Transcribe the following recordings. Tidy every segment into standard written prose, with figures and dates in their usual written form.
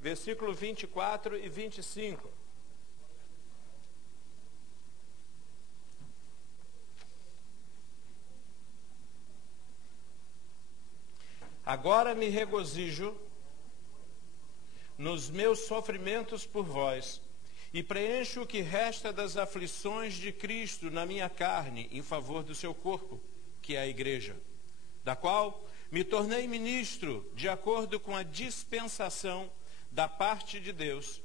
Versículo 24 e 25. Agora me regozijo nos meus sofrimentos por vós, e preencho o que resta das aflições de Cristo na minha carne, em favor do seu corpo, que é a igreja, da qual me tornei ministro de acordo com a dispensação da parte de Deus,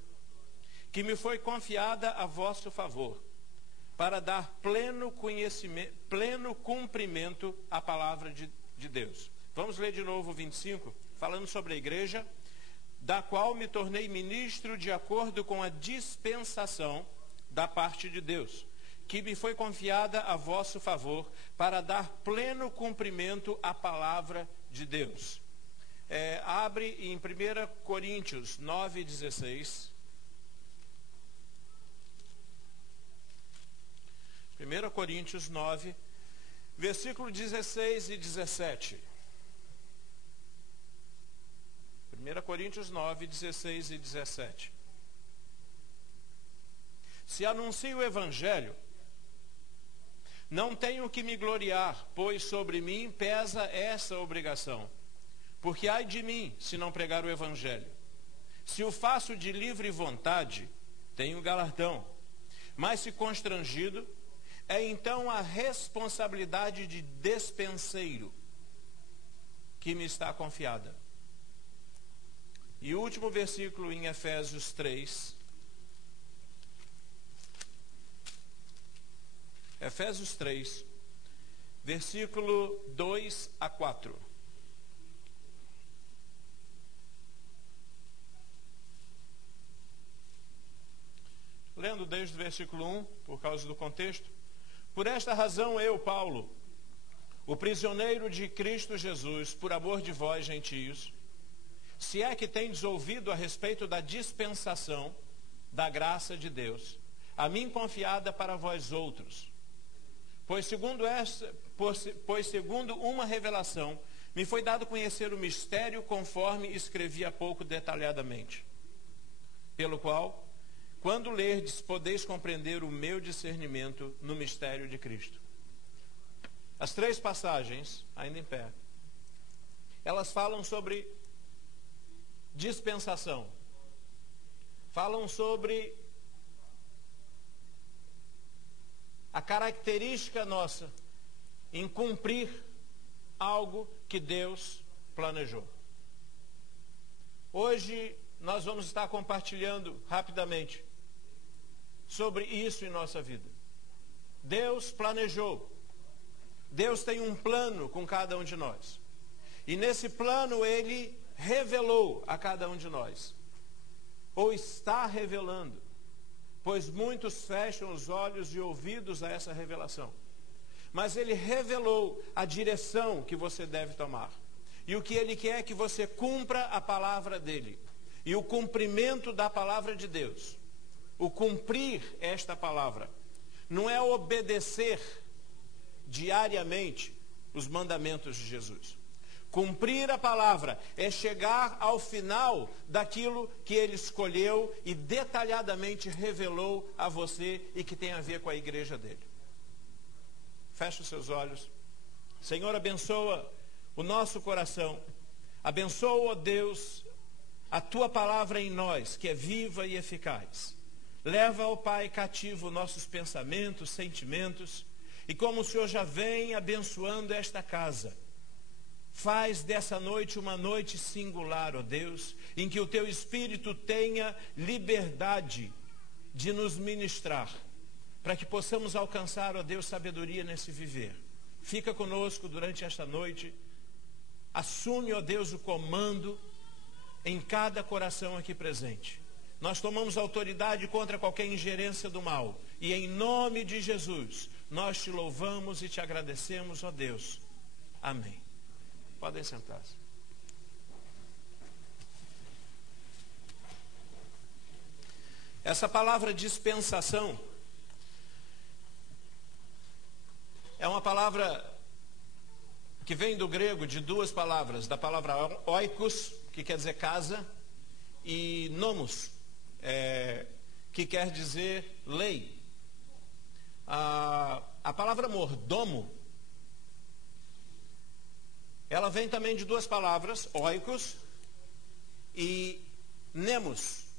que me foi confiada a vosso favor, para dar pleno conhecimento, pleno cumprimento à palavra de Deus. Vamos ler de novo o 25, falando sobre a igreja, da qual me tornei ministro de acordo com a dispensação da parte de Deus, que me foi confiada a vosso favor, para dar pleno cumprimento à palavra de Deus. Abre em 1 Coríntios 9,16. 1 Coríntios 9, versículo 16 e 17. 1 Coríntios 9, 16 e 17. Se anuncio o evangelho, não tenho que me gloriar, pois sobre mim pesa essa obrigação. Porque ai de mim, se não pregar o evangelho. Se o faço de livre vontade, tenho galardão. Mas se constrangido, é então a responsabilidade de despenseiro que me está confiada. E o último versículo em Efésios 3. Efésios 3, versículo 2 a 4. Lendo desde o versículo 1, por causa do contexto. Por esta razão eu, Paulo, o prisioneiro de Cristo Jesus, por amor de vós, gentios, se é que tendes ouvido a respeito da dispensação da graça de Deus, a mim confiada para vós outros. Pois segundo uma revelação, me foi dado conhecer o mistério conforme escrevi há pouco detalhadamente. Pelo qual, quando lerdes, podeis compreender o meu discernimento no mistério de Cristo. As três passagens, ainda em pé, elas falam sobre dispensação. Falam sobre a característica nossa em cumprir algo que Deus planejou. Hoje nós vamos estar compartilhando rapidamente sobre isso em nossa vida. Deus planejou. Deus tem um plano com cada um de nós. E nesse plano Ele revelou a cada um de nós. Ou está revelando. Pois muitos fecham os olhos e ouvidos a essa revelação. Mas Ele revelou a direção que você deve tomar. E o que Ele quer é que você cumpra a palavra dEle. E o cumprimento da palavra de Deus. O cumprir esta palavra. Não é obedecer diariamente os mandamentos de Jesus. Cumprir a palavra é chegar ao final daquilo que Ele escolheu e detalhadamente revelou a você e que tem a ver com a igreja dele. Feche os seus olhos. Senhor, abençoa o nosso coração. Abençoa, ó Deus, a Tua palavra em nós, que é viva e eficaz. Leva, ó Pai, cativo nossos pensamentos, sentimentos. E como o Senhor já vem abençoando esta casa, faz dessa noite uma noite singular, ó Deus, em que o Teu Espírito tenha liberdade de nos ministrar, para que possamos alcançar, ó Deus, sabedoria nesse viver. Fica conosco durante esta noite. Assume, ó Deus, o comando em cada coração aqui presente. Nós tomamos autoridade contra qualquer ingerência do mal. E em nome de Jesus, nós Te louvamos e Te agradecemos, ó Deus. Amém. Podem sentar-se. Essa palavra dispensação é uma palavra que vem do grego de duas palavras, da palavra oikos, que quer dizer casa, e nomos, que quer dizer lei. A palavra mordomo, ela vem também de duas palavras, oikos e nemos,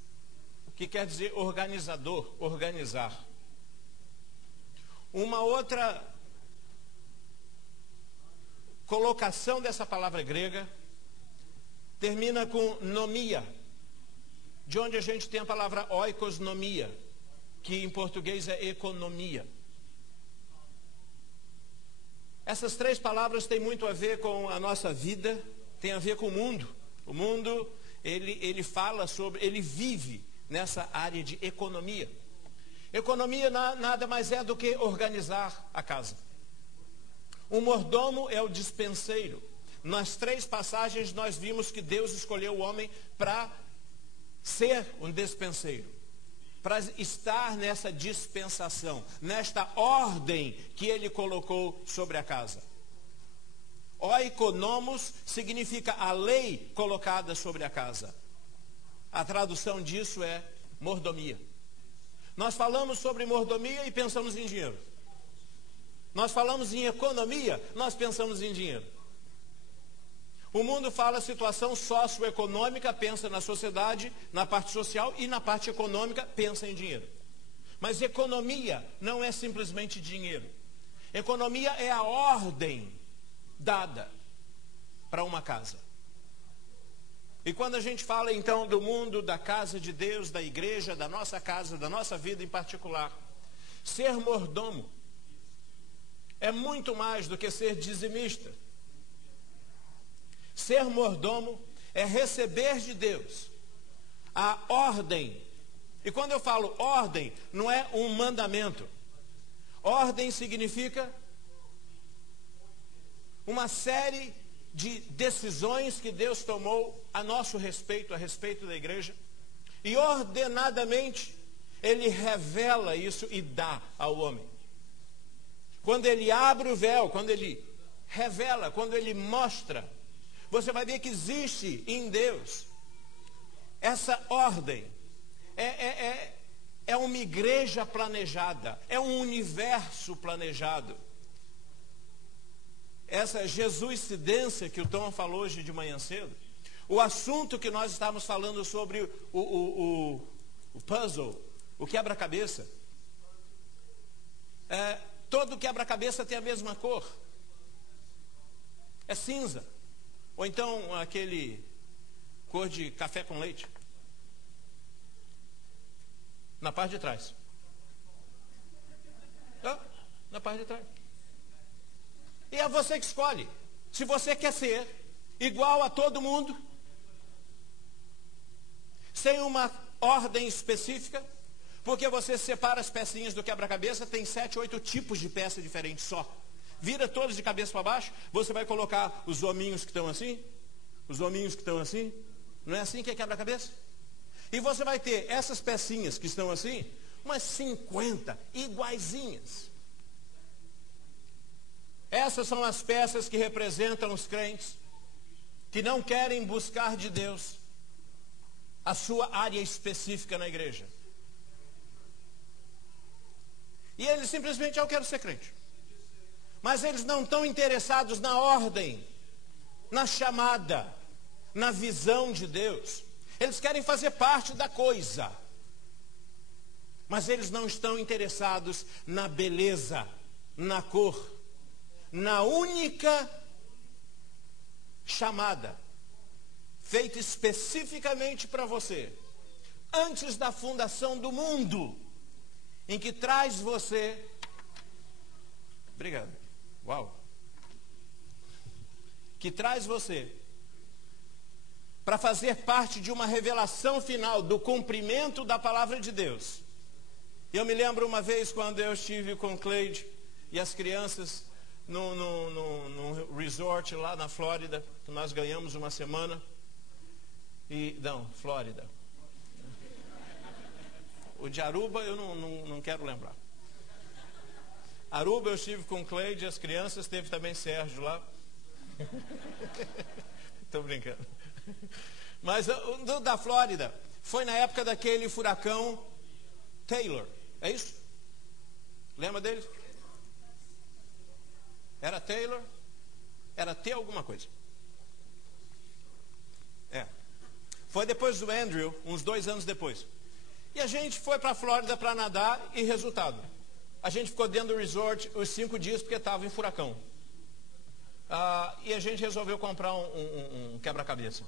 que quer dizer organizador, organizar. Uma outra colocação dessa palavra grega termina com nomia, de onde a gente tem a palavra oikosnomia, que em português é economia. Essas três palavras têm muito a ver com a nossa vida, tem a ver com o mundo. O mundo, ele fala sobre, ele vive nessa área de economia. Economia nada mais é do que organizar a casa. O mordomo é o dispenseiro. Nas três passagens nós vimos que Deus escolheu o homem para ser um dispenseiro, para estar nessa dispensação, nesta ordem que ele colocou sobre a casa. Oikonomos significa a lei colocada sobre a casa. A tradução disso é mordomia. Nós falamos sobre mordomia e pensamos em dinheiro. Nós falamos em economia, nós pensamos em dinheiro. O mundo fala situação socioeconômica, pensa na sociedade, na parte social, e na parte econômica, pensa em dinheiro. Mas economia não é simplesmente dinheiro. Economia é a ordem dada para uma casa. E quando a gente fala então do mundo, da casa de Deus, da igreja, da nossa casa, da nossa vida em particular, ser mordomo é muito mais do que ser dizimista. Ser mordomo é receber de Deus a ordem. E quando eu falo ordem, não é um mandamento. Ordem significa uma série de decisões que Deus tomou a nosso respeito, a respeito da igreja. E ordenadamente, Ele revela isso e dá ao homem. Quando Ele abre o véu, quando Ele revela, quando Ele mostra, você vai ver que existe em Deus essa ordem. É uma igreja planejada, é um universo planejado. Essa jesuicidência que o Tom falou hoje de manhã cedo, o assunto que nós estávamos falando sobre o puzzle, o quebra-cabeça. Todo quebra-cabeça tem a mesma cor. É cinza. Ou então aquele cor de café com leite. Na parte de trás. Na parte de trás. E é você que escolhe. Se você quer ser igual a todo mundo, sem uma ordem específica, porque você separa as pecinhas do quebra-cabeça, tem 7, 8 tipos de peça diferentes só. Vira todos de cabeça para baixo, você vai colocar os hominhos que estão assim, os hominhos que estão assim. Não é assim que é quebra-cabeça? E você vai ter essas pecinhas que estão assim, umas 50 iguaizinhas. Essas são as peças que representam os crentes que não querem buscar de Deus a sua área específica na igreja. E eles simplesmente, eu quero ser crente. Mas eles não estão interessados na ordem, na chamada, na visão de Deus. Eles querem fazer parte da coisa. Mas eles não estão interessados na beleza, na cor, na única chamada, feita especificamente para você, antes da fundação do mundo, em que traz você... Obrigado. Uau. Que traz você para fazer parte de uma revelação final do cumprimento da palavra de Deus. Eu me lembro uma vez quando eu estive com Cleide e as crianças num resort lá na Flórida, que nós ganhamos uma semana. Flórida. O de Aruba eu não quero lembrar. Aruba eu estive com o Cleide e as crianças, teve também Sérgio lá. Estou brincando. Mas o da Flórida foi na época daquele furacão Taylor, é isso? Lembra dele? Era Taylor? Era T alguma coisa. Foi depois do Andrew, uns 2 anos depois. E a gente foi para a Flórida para nadar e resultado. A gente ficou dentro do resort os 5 dias porque estava em furacão. E a gente resolveu comprar um quebra-cabeça.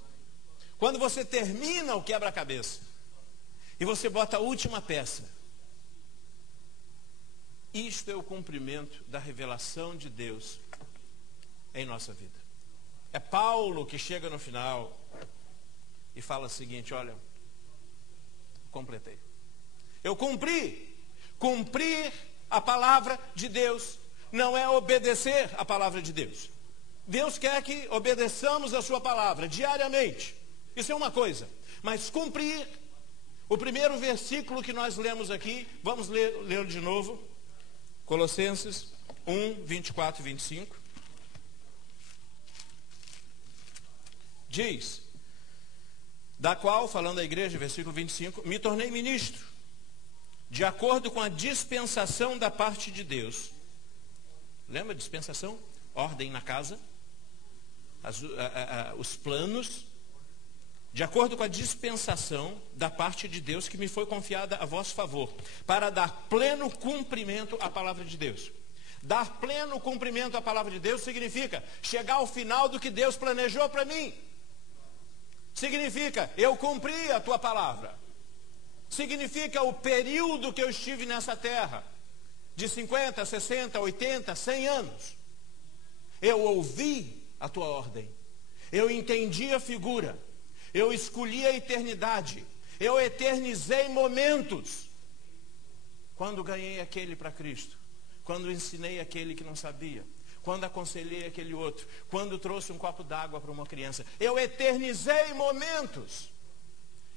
Quando você termina o quebra-cabeça e você bota a última peça, isto é o cumprimento da revelação de Deus em nossa vida. É Paulo que chega no final e fala o seguinte: olha, completei. Eu cumpri. Cumprir a palavra de Deus não é obedecer a palavra de Deus. Deus quer que obedeçamos a sua palavra diariamente. Isso é uma coisa. Mas cumprir, o primeiro versículo que nós lemos aqui, vamos ler de novo. Colossenses 1, 24 e 25. Diz: da qual, falando da igreja, versículo 25, me tornei ministro, de acordo com a dispensação da parte de Deus. Lembra dispensação? Ordem na casa, os planos. De acordo com a dispensação da parte de Deus que me foi confiada a vosso favor, para dar pleno cumprimento à palavra de Deus. Dar pleno cumprimento à palavra de Deus significa chegar ao final do que Deus planejou para mim. Significa, eu cumpri a tua palavra. Significa o período que eu estive nessa terra, de 50, 60, 80, 100 anos. Eu ouvi a tua ordem. Eu entendi a figura. Eu escolhi a eternidade. Eu eternizei momentos. Quando ganhei aquele para Cristo. Quando ensinei aquele que não sabia. Quando aconselhei aquele outro, quando trouxe um copo d'água para uma criança. Eu eternizei momentos.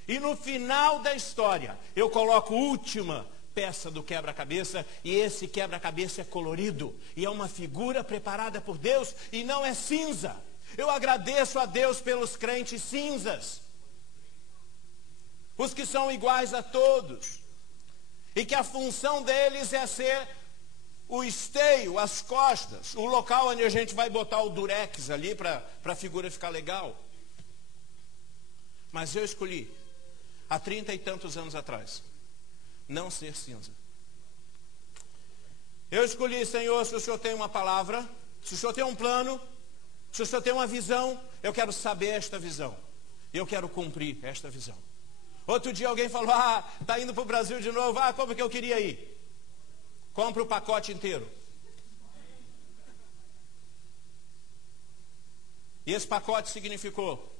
E no final da história, eu coloco a última peça do quebra-cabeça, e esse quebra-cabeça é colorido, e é uma figura preparada por Deus, e não é cinza. Eu agradeço a Deus pelos crentes cinzas, os que são iguais a todos, e que a função deles é ser o esteio, as costas, o local onde a gente vai botar o durex ali para a figura ficar legal. Mas eu escolhi, há 30 e tantos anos atrás, não ser cinza. Eu escolhi, Senhor, se o Senhor tem uma palavra, se o Senhor tem um plano, se o Senhor tem uma visão, eu quero saber esta visão. E eu quero cumprir esta visão. Outro dia alguém falou: está indo para o Brasil de novo. Como que eu queria ir? Compra o pacote inteiro. E esse pacote significou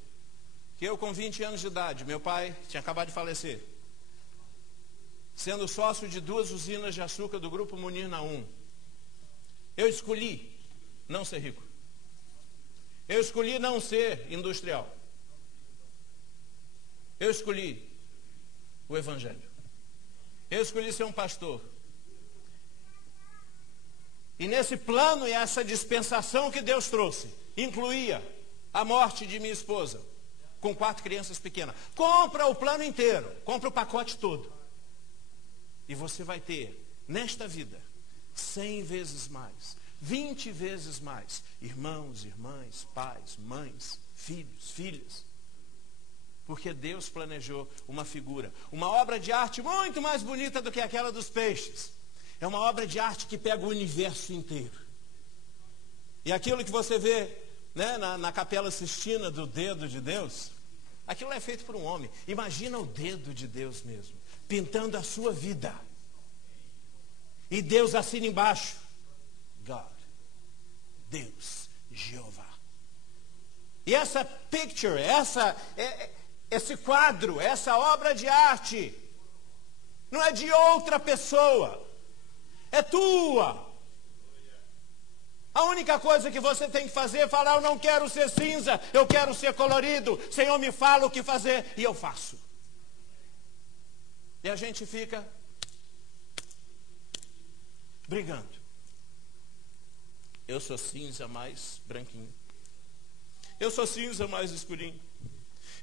que eu, com 20 anos de idade, meu pai tinha acabado de falecer, sendo sócio de 2 usinas de açúcar do Grupo Munir Naum, eu escolhi não ser rico. Eu escolhi não ser industrial. Eu escolhi o Evangelho. Eu escolhi ser um pastor. E nesse plano e essa dispensação que Deus trouxe, incluía a morte de minha esposa, com 4 crianças pequenas. Compra o plano inteiro, compra o pacote todo. E você vai ter, nesta vida, 100 vezes mais, 20 vezes mais, irmãos, irmãs, pais, mães, filhos, filhas. Porque Deus planejou uma figura, uma obra de arte muito mais bonita do que aquela dos peixes. É uma obra de arte que pega o universo inteiro. E aquilo que você vê, né, na Capela Sistina do dedo de Deus, aquilo é feito por um homem. Imagina o dedo de Deus mesmo, pintando a sua vida. E Deus assina embaixo: God, Deus, Jeová. E essa picture, esse quadro, essa obra de arte, não é de outra pessoa, é tua. A única coisa que você tem que fazer é falar: eu não quero ser cinza, eu quero ser colorido. Senhor, me fala o que fazer, e eu faço. E a gente fica brigando. Eu sou cinza mais branquinho. Eu sou cinza mais escurinho.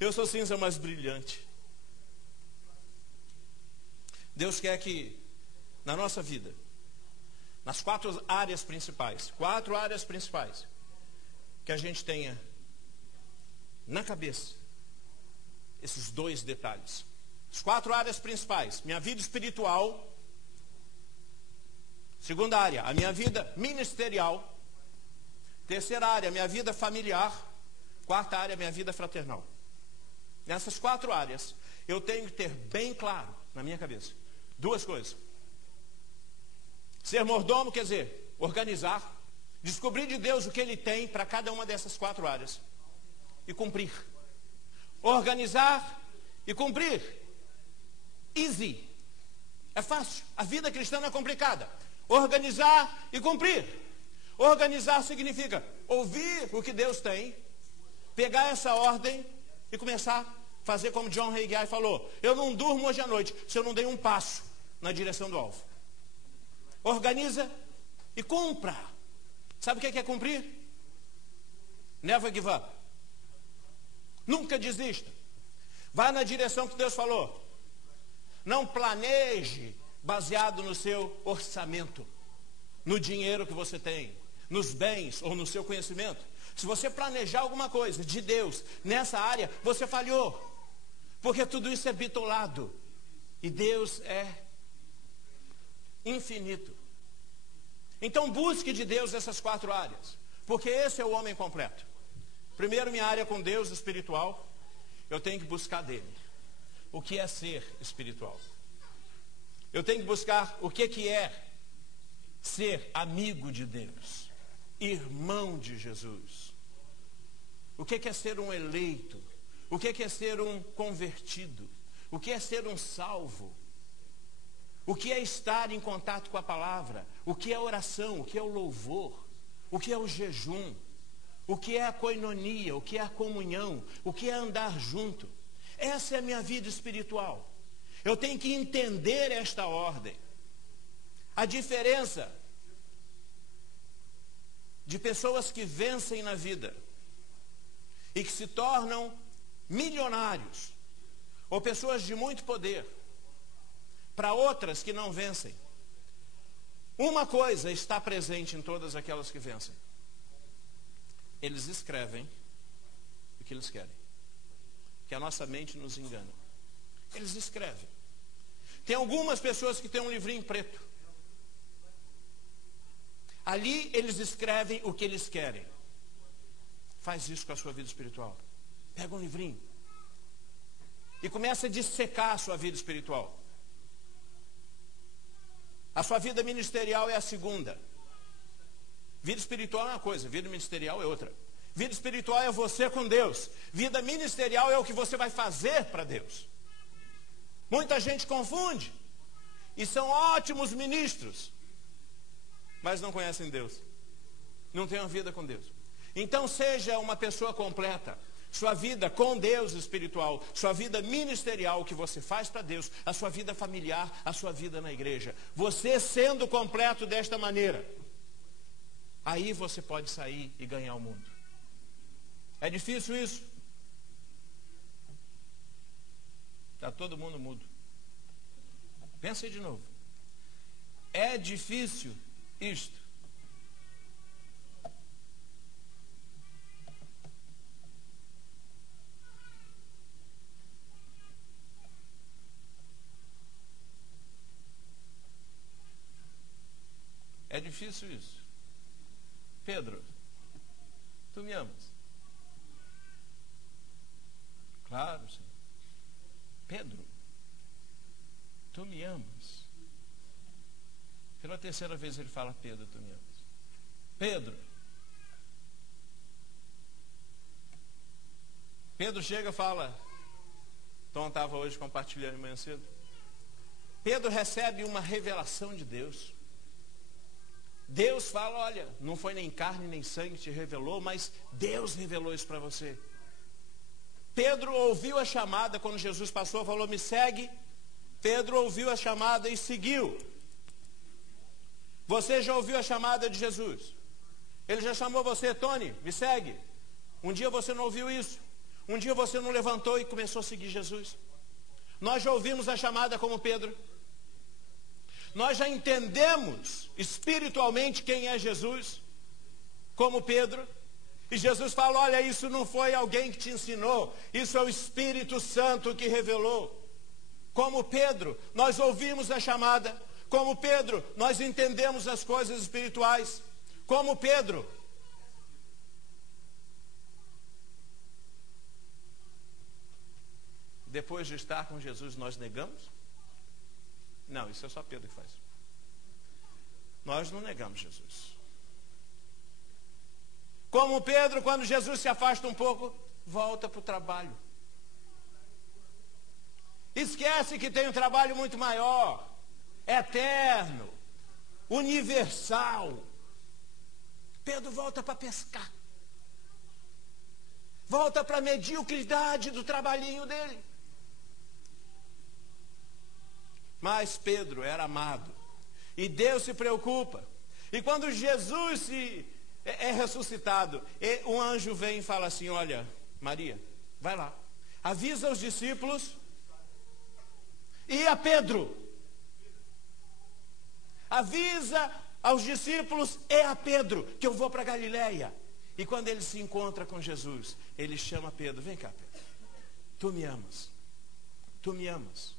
Eu sou cinza mais brilhante. Deus quer que na nossa vida, nas 4 áreas principais, que a gente tenha na cabeça esses 2 detalhes. As 4 áreas principais: minha vida espiritual. Segunda área, a minha vida ministerial. Terceira área, minha vida familiar. Quarta área, minha vida fraternal. Nessas 4 áreas, eu tenho que ter bem claro na minha cabeça 2 coisas. Ser mordomo quer dizer organizar, descobrir de Deus o que Ele tem para cada uma dessas 4 áreas e cumprir. Organizar e cumprir. Easy. É fácil. A vida cristã não é complicada. Organizar e cumprir. Organizar significa ouvir o que Deus tem, pegar essa ordem e começar a fazer como John Haggai falou: eu não durmo hoje à noite se eu não dei um passo na direção do alvo. Organiza e cumpra. Sabe o que é cumprir? Never give up. Nunca desista. Vá na direção que Deus falou. Não planeje baseado no seu orçamento, no dinheiro que você tem, nos bens ou no seu conhecimento. Se você planejar alguma coisa de Deus nessa área, você falhou. Porque tudo isso é bitolado. E Deus é infinito. Então busque de Deus essas 4 áreas. Porque esse é o homem completo. Primeiro, minha área com Deus espiritual. Eu tenho que buscar dele. O que é ser espiritual? Eu tenho que buscar o que é ser amigo de Deus, irmão de Jesus. O que é ser um eleito? O que é ser um convertido? O que é ser um salvo? O que é estar em contato com a palavra? O que é oração? O que é o louvor? O que é o jejum? O que é a koinonia? O que é a comunhão? O que é andar junto? Essa é a minha vida espiritual. Eu tenho que entender esta ordem. A diferença de pessoas que vencem na vida e que se tornam milionários, ou pessoas de muito poder, para outras que não vencem. Uma coisa está presente em todas aquelas que vencem: eles escrevem o que eles querem. Que a nossa mente nos engana. Eles escrevem. Tem algumas pessoas que têm um livrinho preto. Ali eles escrevem o que eles querem. Faz isso com a sua vida espiritual. Pega um livrinho e começa a dissecar a sua vida espiritual. A sua vida ministerial é a segunda. Vida espiritual é uma coisa, vida ministerial é outra. Vida espiritual é você com Deus. Vida ministerial é o que você vai fazer para Deus. Muita gente confunde. E são ótimos ministros, mas não conhecem Deus. Não têm uma vida com Deus. Então seja uma pessoa completa. Sua vida com Deus espiritual, sua vida ministerial, o que você faz para Deus, a sua vida familiar, a sua vida na igreja. Você sendo completo desta maneira, aí você pode sair e ganhar o mundo. É difícil isso? Está todo mundo mudo. Pensa aí de novo. É difícil isto? É difícil isso? Pedro, tu me amas? Claro, Senhor. Pedro, tu me amas? Pela terceira vez ele fala: Pedro, tu me amas? Pedro. Pedro chega e fala, Tom estava hoje compartilhando de manhã cedo. Pedro recebe uma revelação de Deus. Deus fala: olha, não foi nem carne nem sangue que te revelou, mas Deus revelou isso para você. Pedro ouviu a chamada quando Jesus passou, falou: me segue. Pedro ouviu a chamada e seguiu. Você já ouviu a chamada de Jesus? Ele já chamou você, Tony, me segue. Um dia você não ouviu isso. Um dia você não levantou e começou a seguir Jesus. Nós já ouvimos a chamada como Pedro. Nós já entendemos espiritualmente quem é Jesus, como Pedro. E Jesus fala, olha, isso não foi alguém que te ensinou, isso é o Espírito Santo que revelou. Como Pedro, nós ouvimos a chamada. Como Pedro, nós entendemos as coisas espirituais. Como Pedro. Depois de estar com Jesus, nós negamos? Não, isso é só Pedro que faz. Nós não negamos Jesus. Como Pedro, quando Jesus se afasta um pouco, volta para o trabalho. Esquece que tem um trabalho muito maior, eterno, universal. Pedro volta para pescar. Volta para a mediocridade do trabalhinho dele. Mas Pedro era amado. E Deus se preocupa. E quando Jesus é ressuscitado, um anjo vem e fala assim, olha, Maria, vai lá. Avisa os discípulos e a Pedro. Avisa aos discípulos e a Pedro que eu vou para Galileia. E quando ele se encontra com Jesus, ele chama Pedro, vem cá, Pedro. Tu me amas. Tu me amas.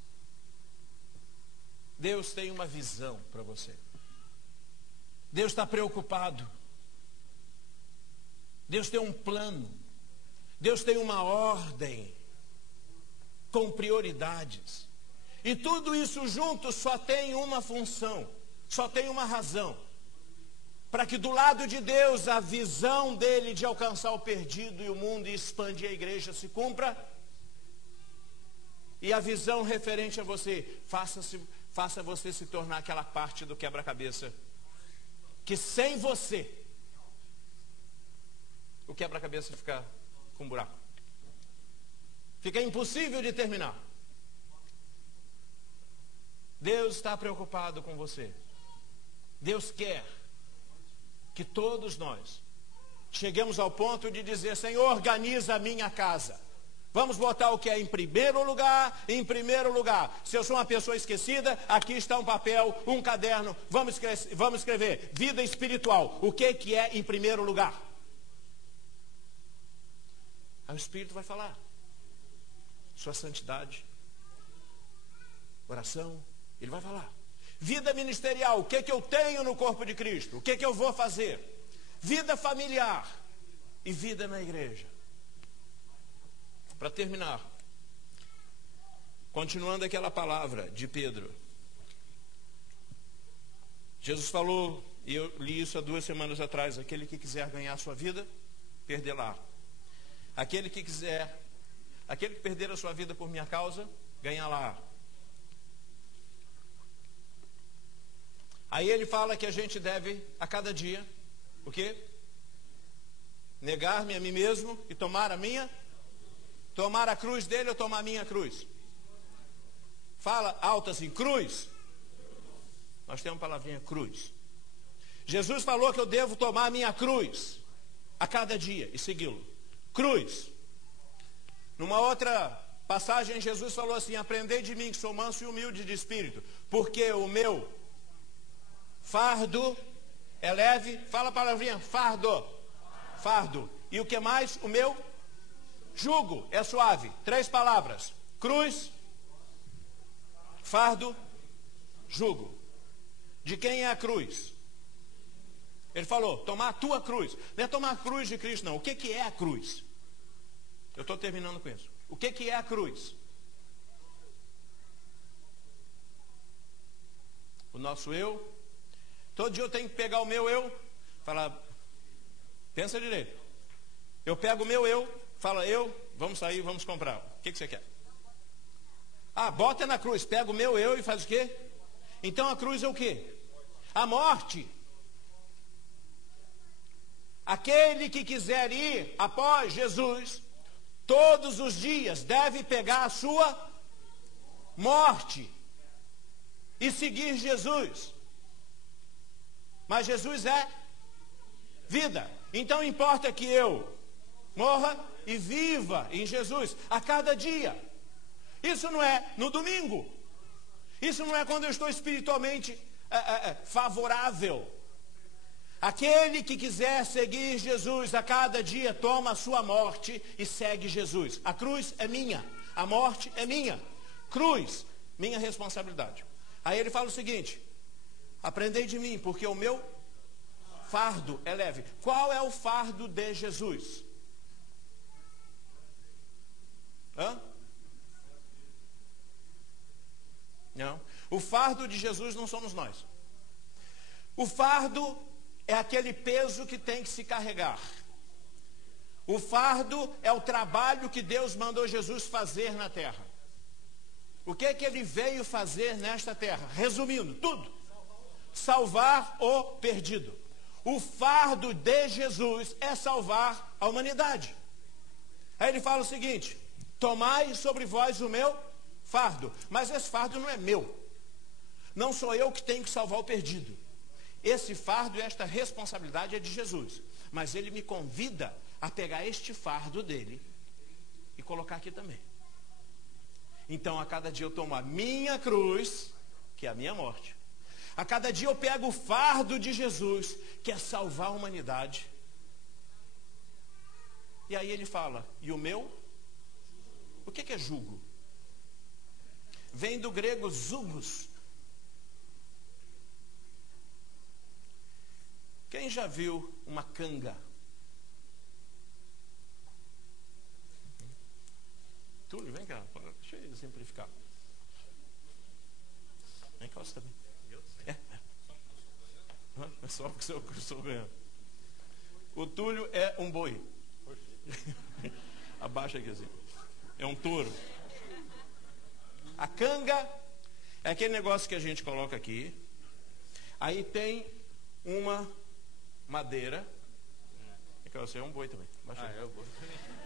Deus tem uma visão para você. Deus está preocupado. Deus tem um plano. Deus tem uma ordem com prioridades. E tudo isso junto só tem uma função, só tem uma razão. Para que do lado de Deus a visão dele de alcançar o perdido e o mundo e expandir a igreja se cumpra. E a visão referente a você, faça você se tornar aquela parte do quebra-cabeça que sem você o quebra-cabeça fica com buraco. Fica impossível de terminar. Deus está preocupado com você. Deus quer que todos nós cheguemos ao ponto de dizer, Senhor, organiza a minha casa. Vamos botar o que é em primeiro lugar, em primeiro lugar. Se eu sou uma pessoa esquecida, aqui está um papel, um caderno, vamos escrever, vida espiritual, o que é em primeiro lugar? Aí o Espírito vai falar, sua santidade, oração, ele vai falar. Vida ministerial, o que eu tenho no corpo de Cristo, o que eu vou fazer? Vida familiar e vida na igreja. Para terminar, continuando aquela palavra de Pedro, Jesus falou, e eu li isso há 2 semanas atrás, aquele que quiser ganhar a sua vida, perdê-la. Aquele que perder a sua vida por minha causa, ganhá-la. Aí ele fala que a gente deve, a cada dia, o quê? Negar-me a mim mesmo e tomar a cruz dele ou tomar a minha cruz? Fala alto assim, cruz. Nós temos a palavrinha cruz. Jesus falou que eu devo tomar a minha cruz a cada dia e segui-lo. Cruz. Numa outra passagem, Jesus falou assim, aprendei de mim que sou manso e humilde de espírito, porque o meu fardo é leve. Fala a palavrinha, fardo. Fardo. E o que mais? O meu jugo é suave. 3 palavras. Cruz, fardo, jugo. De quem é a cruz? Ele falou, tomar a tua cruz. Não é tomar a cruz de Cristo, não. O que é a cruz? Eu estou terminando com isso. O que é a cruz? O nosso eu. Todo dia eu tenho que pegar o meu eu. Falar, pensa direito. Eu pego o meu eu. Fala, vamos sair, vamos comprar. O que você quer? Ah, bota na cruz. Pega o meu eu e faz o quê? Então a cruz é o quê? A morte. Aquele que quiser ir após Jesus, todos os dias deve pegar a sua morte. e seguir Jesus. Mas Jesus é vida. Então importa que eu morra e viva em Jesus a cada dia. Isso não é no domingo. Isso não é quando eu estou espiritualmente favorável. Aquele que quiser seguir Jesus a cada dia toma a sua morte e segue Jesus. A cruz é minha, a morte é minha. Cruz, minha responsabilidade. Aí ele fala o seguinte: aprendei de mim, porque o meu fardo é leve. Qual é o fardo de Jesus? Hã? Não. O fardo de Jesus não somos nós. O fardo é aquele peso que tem que se carregar. O fardo é o trabalho que Deus mandou Jesus fazer na terra. O que é que ele veio fazer nesta terra? Resumindo, tudo. Salvar o perdido. O fardo de Jesus é salvar a humanidade. Aí ele fala o seguinte: tomai sobre vós o meu fardo. Mas esse fardo não é meu. Não sou eu que tenho que salvar o perdido. Esse fardo e esta responsabilidade é de Jesus. Mas ele me convida a pegar este fardo dele e colocar aqui também. Então a cada dia eu tomo a minha cruz, que é a minha morte. A cada dia eu pego o fardo de Jesus, que é salvar a humanidade. E aí ele fala: e o meu? O que é jugo? Vem do grego zugos. Quem já viu uma canga? Túlio, vem cá, deixa eu exemplificar. Vem cá, você também. É só porque eu estou ganhando. O Túlio é um boi. Abaixa aqui assim. É um touro. A canga é aquele negócio que a gente coloca aqui. Aí tem uma madeira. É que você é um boi também.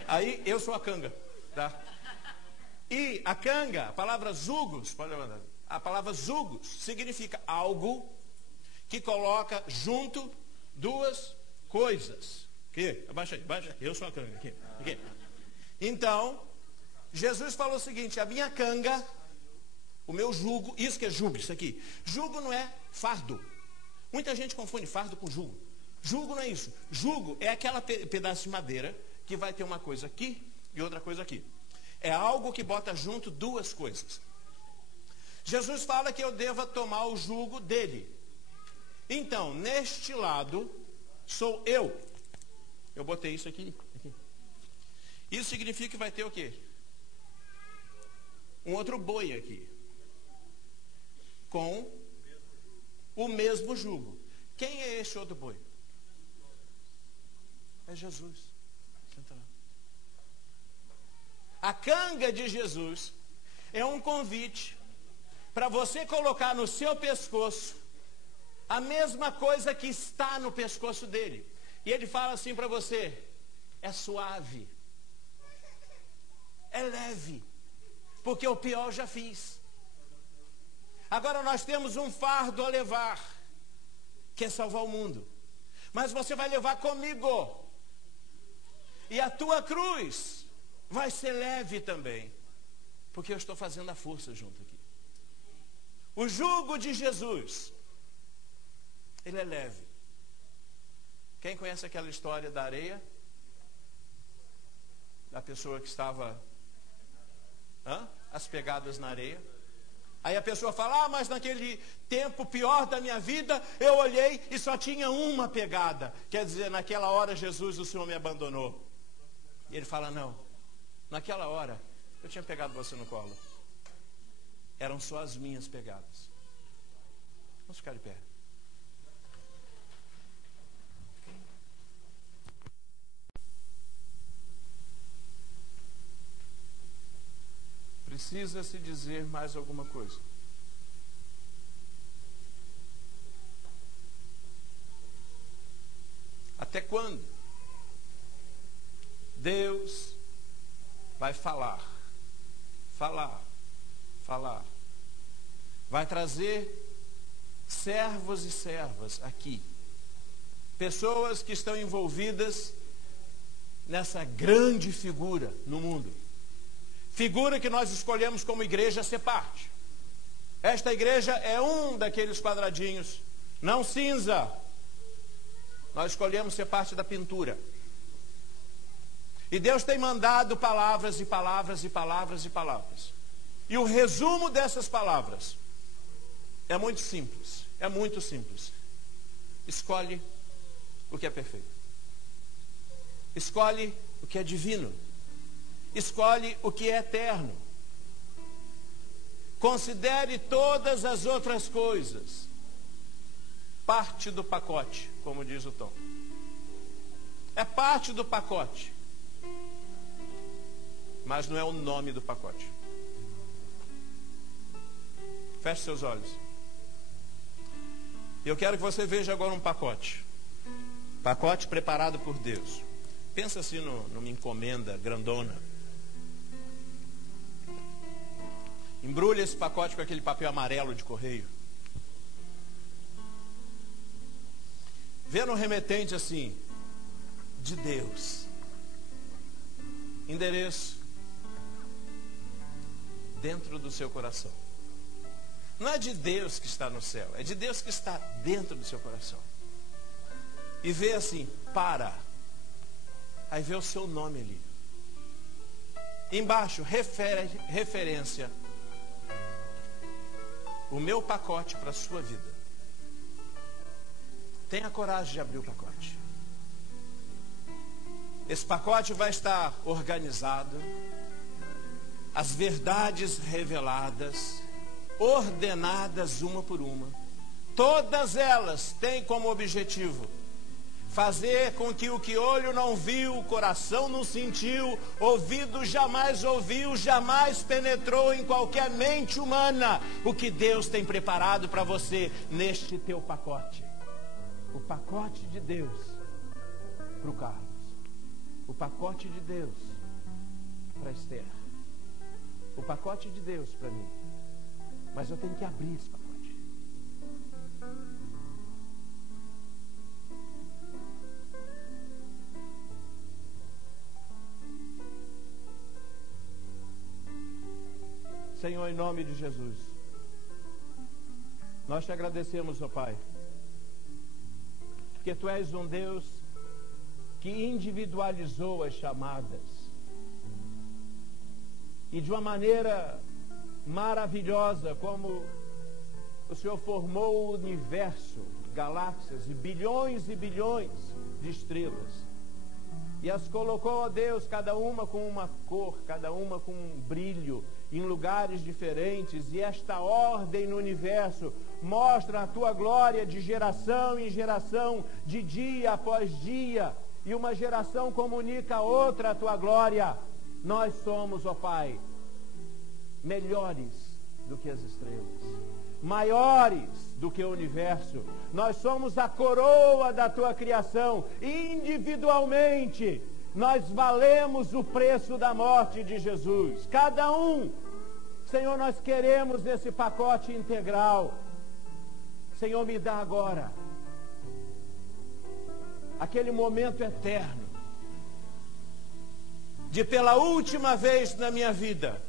Aí eu sou a canga, tá? E a canga, a palavra zugos, pode levantar. A palavra zugos significa algo que coloca junto duas coisas. Aqui, abaixa aí, abaixa. Eu sou a canga, aqui. Então, Jesus falou o seguinte: a minha canga, o meu jugo, isso que é jugo, isso aqui. Jugo não é fardo. Muita gente confunde fardo com jugo. Jugo não é isso. Jugo é aquela pedaço de madeira que vai ter uma coisa aqui e outra coisa aqui. É algo que bota junto duas coisas. Jesus fala que eu deva tomar o jugo dele. Então, neste lado, sou eu. Eu botei isso aqui. Isso significa que vai ter o quê? Um outro boi aqui. Com o mesmo jugo. Quem é esse outro boi? É Jesus. Senta lá. A canga de Jesus é um convite para você colocar no seu pescoço a mesma coisa que está no pescoço dele. E ele fala assim para você: é suave, é leve, porque o pior eu já fiz. Agora nós temos um fardo a levar, que é salvar o mundo. Mas você vai levar comigo. E a tua cruz vai ser leve também, porque eu estou fazendo a força junto aqui. O jugo de Jesus, ele é leve. Quem conhece aquela história da areia? Da pessoa que estava as pegadas na areia. Aí a pessoa fala: mas naquele tempo pior da minha vida, eu olhei e só tinha uma pegada. Quer dizer, naquela hora, Jesus, o Senhor me abandonou. E ele fala: não, naquela hora eu tinha pegado você no colo. Eram só as minhas pegadas. Vamos ficar de pé. Precisa-se dizer mais alguma coisa? Até quando Deus vai falar, vai trazer servos e servas aqui. Pessoas que estão envolvidas nessa grande figura no mundo. Figura que nós escolhemos como igreja ser parte. Esta igreja é um daqueles quadradinhos, não cinza. Nós escolhemos ser parte da pintura. E Deus tem mandado palavras e palavras e palavras e palavras. E o resumo dessas palavras é muito simples. É muito simples. Escolhe o que é perfeito. Escolhe o que é divino. Escolhe o que é eterno. Considere todas as outras coisas parte do pacote, como diz o Tom. É parte do pacote. Mas não é o nome do pacote. Feche seus olhos. Eu quero que você veja agora um pacote. Pacote preparado por Deus. Pensa assim numa encomenda grandona. Embrulha esse pacote com aquele papel amarelo de correio. Vê no remetente assim, de Deus. Endereço. Dentro do seu coração. Não é de Deus que está no céu, é de Deus que está dentro do seu coração. E vê assim, para. Aí vê o seu nome ali. Embaixo, referência. O meu pacote para a sua vida. Tenha coragem de abrir o pacote. Esse pacote vai estar organizado. As verdades reveladas, ordenadas uma por uma. Todas elas têm como objetivo fazer com que o que olho não viu, coração não sentiu, ouvido jamais ouviu, jamais penetrou em qualquer mente humana, o que Deus tem preparado para você neste teu pacote. O pacote de Deus para o Carlos. O pacote de Deus para Esther. O pacote de Deus para mim. Mas eu tenho que abrir esse pacote. Senhor, em nome de Jesus, nós te agradecemos, ó Pai, porque Tu és um Deus que individualizou as chamadas. E de uma maneira maravilhosa, como o Senhor formou o universo, galáxias e bilhões de estrelas. E as colocou, ó Deus, cada uma com uma cor, cada uma com um brilho, em lugares diferentes. E esta ordem no universo mostra a Tua glória de geração em geração, de dia após dia. E uma geração comunica a outra a Tua glória. Nós somos, ó Pai, melhores do que as estrelas, maiores do que o universo. Nós somos a coroa da Tua criação. Individualmente, nós valemos o preço da morte de Jesus. Cada um. Senhor, nós queremos esse pacote integral. Senhor, me dá agora aquele momento eterno de, pela última vez na minha vida,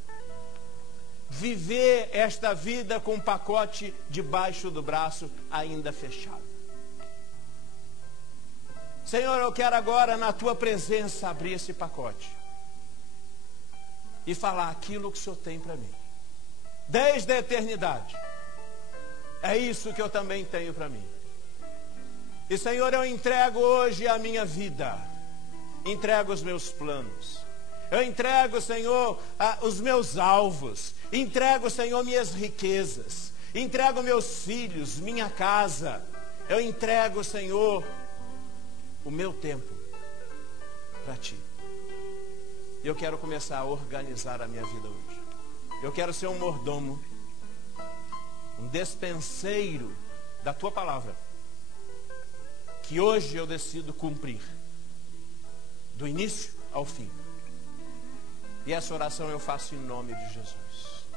viver esta vida com um pacote debaixo do braço ainda fechado. Senhor, eu quero agora na Tua presença abrir esse pacote e falar aquilo que o Senhor tem para mim desde a eternidade. É isso que eu também tenho para mim. E Senhor, eu entrego hoje a minha vida, entrego os meus planos, eu entrego, Senhor, os meus alvos, entrego, Senhor, minhas riquezas, entrego meus filhos, minha casa, eu entrego, Senhor, o meu tempo para Ti. Eu quero começar a organizar a minha vida hoje. Eu quero ser um mordomo, um despenseiro da Tua palavra, que hoje eu decido cumprir, do início ao fim. E essa oração eu faço em nome de Jesus.